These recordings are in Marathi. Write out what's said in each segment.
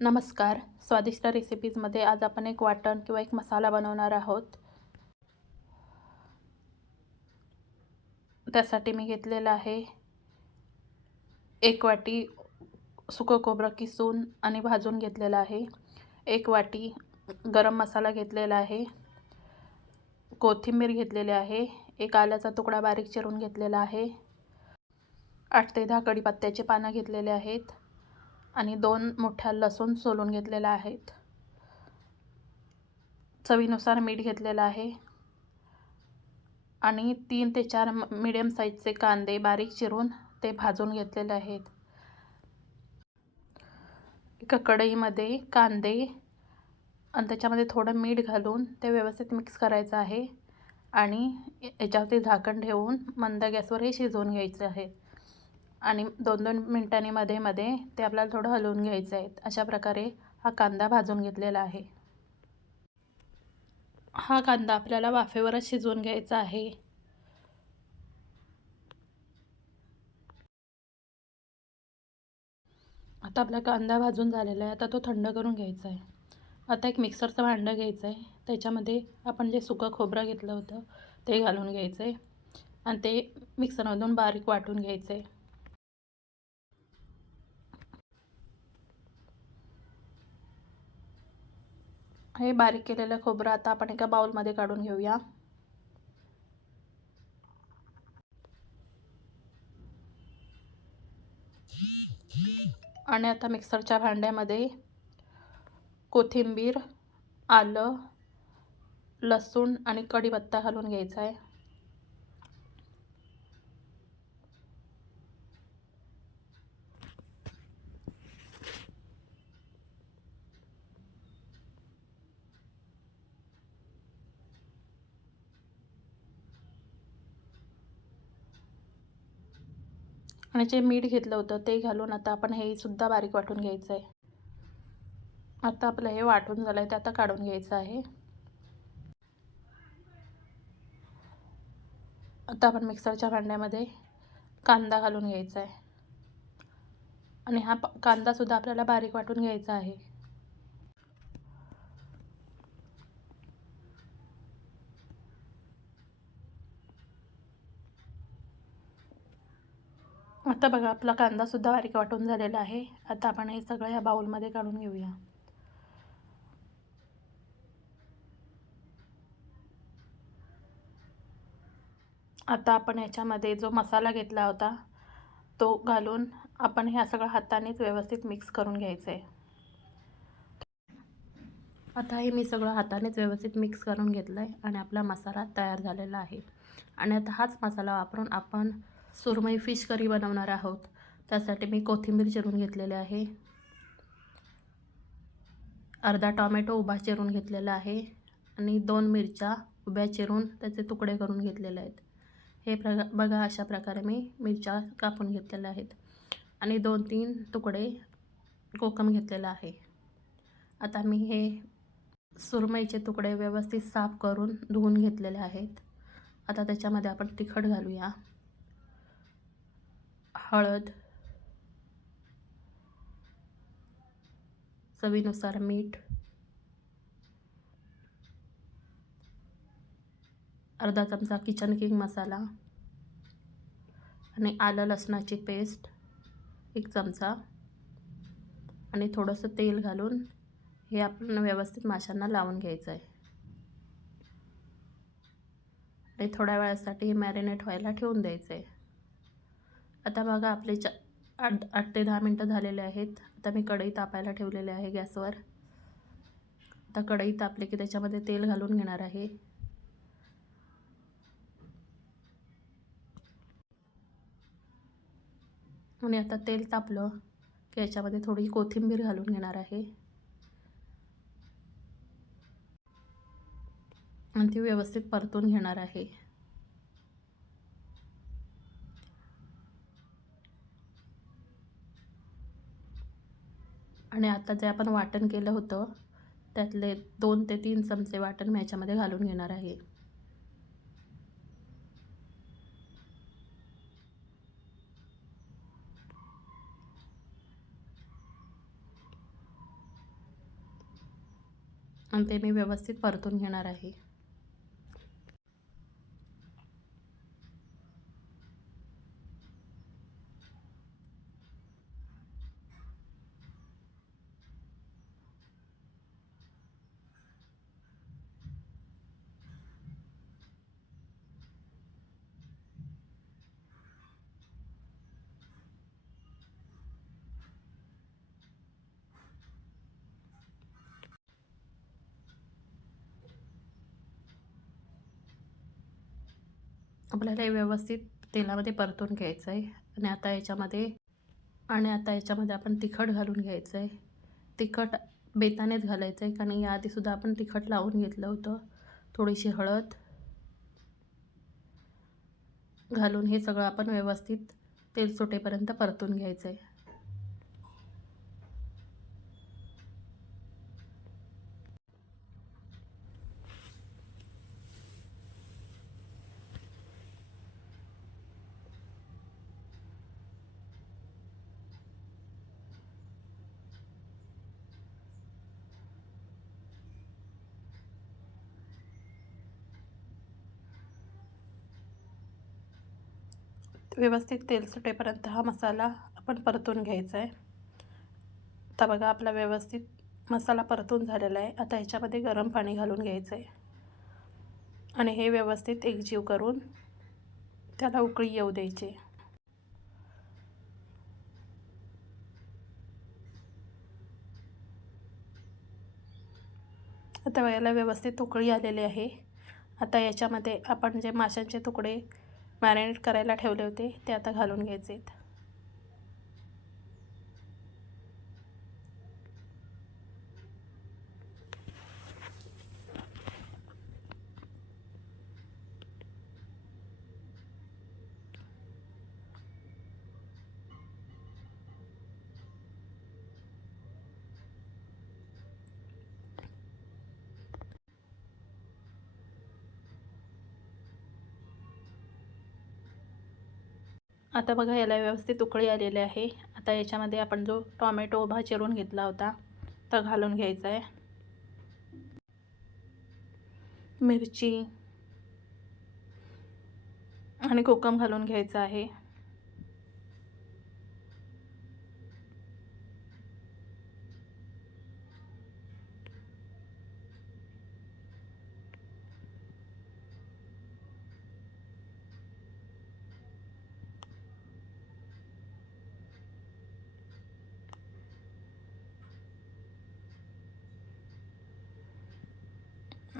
नमस्कार. स्वादिष्ट रेसिपीजमध्ये आज आपण एक वाटण किंवा एक मसाला बनवणार आहोत. त्यासाठी मी घेतलेला आहे 1 वाटी सुकं खोबरं किसून आणि भाजून घेतलेलं आहे. 1 वाटी गरम मसाला घेतलेला आहे. कोथिंबीर घेतलेली आहे. 1 आल्याचा तुकडा बारीक चिरून घेतलेला आहे. 8 ते 10 कढीपत्त्याची पानं घेतलेले आहेत आणि 2 मोठ्या लसूण सोलून घेतलेल्या आहेत. चवीनुसार मीठ घेतलेलं आहे आणि 3 ते 4 मीडियम साईजचे कांदे बारीक चिरून ते भाजून घेतलेले आहेत. एका कढईमध्ये कांदे आणि त्याच्यामध्ये थोडं मीठ घालून ते व्यवस्थित मिक्स करायचं आहे आणि याच्यावरती झाकण ठेवून मंद गॅसवर हे शिजवून घ्यायचं आहे आणि 2-2 मिनिटांनी मध्ये मध्ये ते आपल्याला थोडं हलवून घ्यायचं आहे. अशा प्रकारे हा कांदा भाजून घेतलेला आहे. हा कांदा आपल्याला वाफेवरच शिजवून घ्यायचा आहे. आता आपला कांदा भाजून झालेला आहे. आता तो थंड करून घ्यायचा आहे. आता एक मिक्सरचं भांडं घ्यायचं आहे. त्याच्यामध्ये आपण जे सुकं खोबरं घेतलं होतं ते घालून घ्यायचं आहे आणि ते मिक्सरमधून बारीक वाटून घ्यायचं आहे. हे बारीक केलेलं खोबरं आता आपण एका बाउलमध्ये काढून घेऊया. आणि आता मिक्सरच्या भांड्यामध्ये कोथिंबीर, आलं, लसूण आणि कढीपत्ता घालून घ्यायचा आहे. आणि जे मीठ घेतलं होतं ते घालून आता आपण हे सुद्धा बारीक वाटून घ्यायचं आहे. आता आपलं हे वाटून झालं आहे ते आता काढून घ्यायचं आहे. आता आपण मिक्सरच्या भांड्यामध्ये कांदा घालून घ्यायचा आहे आणि हा कांदासुद्धा आपल्याला बारीक वाटून घ्यायचा आहे. आता बघा आपला कांदासुद्धा बारीक वाटून झालेला आहे. आता आपण हे सगळं या बाउलमध्ये काढून घेऊया. आता आपण याच्यामध्ये जो मसाला घेतला होता तो घालून आपण हे सगळं हातानेच व्यवस्थित मिक्स करून घ्यायचं आहे. आता हे मी सगळं हातानेच व्यवस्थित मिक्स करून घेतलं आहे आणि आपला मसाला तयार झालेला आहे. आणि आता हाच मसाला वापरून आपण सुरमई फिश करी बनवणार आहोत. त्यासाठी मी कोथिंबीर चिरून घेतलेले आहे. अर्धा टोमॅटो उभा चिरून घेतलेला आहे आणि 2 मिरच्या उभ्या चिरून त्याचे तुकडे करून घेतलेले आहेत. हे बघा अशा प्रकारे मी मिरच्या कापून घेतलेल्या आहेत आणि 2-3 तुकडे कोकम घेतलेला आहे. आता मी हे सुरमईचे तुकडे व्यवस्थित साफ करून धुवून घेतलेले आहेत. आता त्याच्यामध्ये आपण तिखट घालूया, हळद, चवीनुसार मीठ, अर्धा चमचा किचन किंग मसाला आणि आलं लसणाची पेस्ट 1 चमचा आणि थोडंसं तेल घालून हे आपण व्यवस्थित माशांना लावून घ्यायचं आहे आणि थोड्या वेळासाठी हे मॅरिनेट व्हायला ठेवून द्यायचं आहे. आता बघा आपले 8 ते 10 मिनटं झालेले आहेत. आता मी कढई तापायला ठेवलेले आहे गॅसवर. आता कढई तापली की त्याच्यामध्ये तेल घालून घेणार आहे. आणि आता तेल तापलं की याच्यामध्ये थोडी कोथिंबीर घालून घेणार आहे आणि ती व्यवस्थित परतून घेणार आहे. आणि आता जे आपण वाटण केलं होतं त्यातले 2 ते 3 चमचे वाटण मी याच्यामध्ये घालून घेणार आहे. आणि ते मी व्यवस्थित परतून घेणार आहे. आपल्याला हे व्यवस्थित तेलामध्ये परतून घ्यायचं आहे. आणि आता याच्यामध्ये आपण तिखट घालून घ्यायचं आहे. तिखट बेतानेच घालायचं आहे, कारण याआधीसुद्धा आपण तिखट लावून घेतलं होतं. थोडीशी हळद घालून हे सगळं आपण व्यवस्थित तेल सुटेपर्यंत परतून घ्यायचं आहे. व्यवस्थित तेल सुटेपर्यंत हा मसाला आपण परतून घ्यायचा आहे. आता बघा आपला व्यवस्थित मसाला परतून झालेला आहे. आता ह्याच्यामध्ये गरम पाणी घालून घ्यायचं आहे आणि हे व्यवस्थित एकजीव करून त्याला उकळी येऊ द्यायची. आता याला व्यवस्थित उकळी आलेली आहे. आता याच्यामध्ये आपण जे माशांचे तुकडे मॅरिनेट करायला ठेवले होते ते आता घालून घ्यायचे आहेत. आता बघा याला व्यवस्थित उकळी आलेली आहे. आता याच्यामध्ये आपण जो टोमॅटो उभा चिरून घेतला होता तो घालून घ्यायचा आहे. मिरची आणि कोकम घालून घ्यायचं आहे.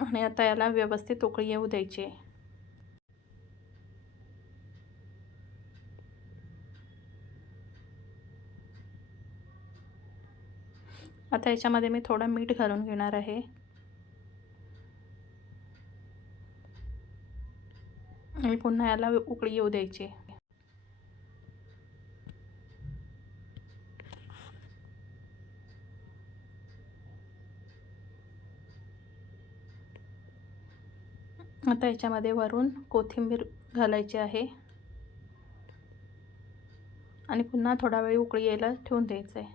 आणि आता याला व्यवस्थित उकळी येऊ द्यायची. आता याच्यामध्ये मी थोडं मीठ घालून घेणार आहे आणि पुन्हा याला उकळी येऊ द्यायची. आता याच्यामध्ये वरून कोथिंबीर घालायची आहे आणि पुन्हा थोडा वेळ उकळी यायला ठेवून द्यायचं आहे.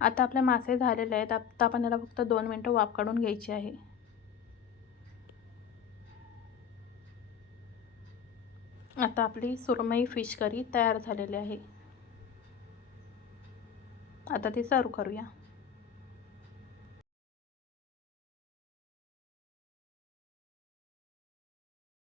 आता आपले मासे झालेले आहेत. आता आपण याला फक्त 2 मिनटं वाफ काढून घ्यायची आहे. आता आपली सुरमई फिश करी तयार झालेली आहे. आता ती सर्व करूया.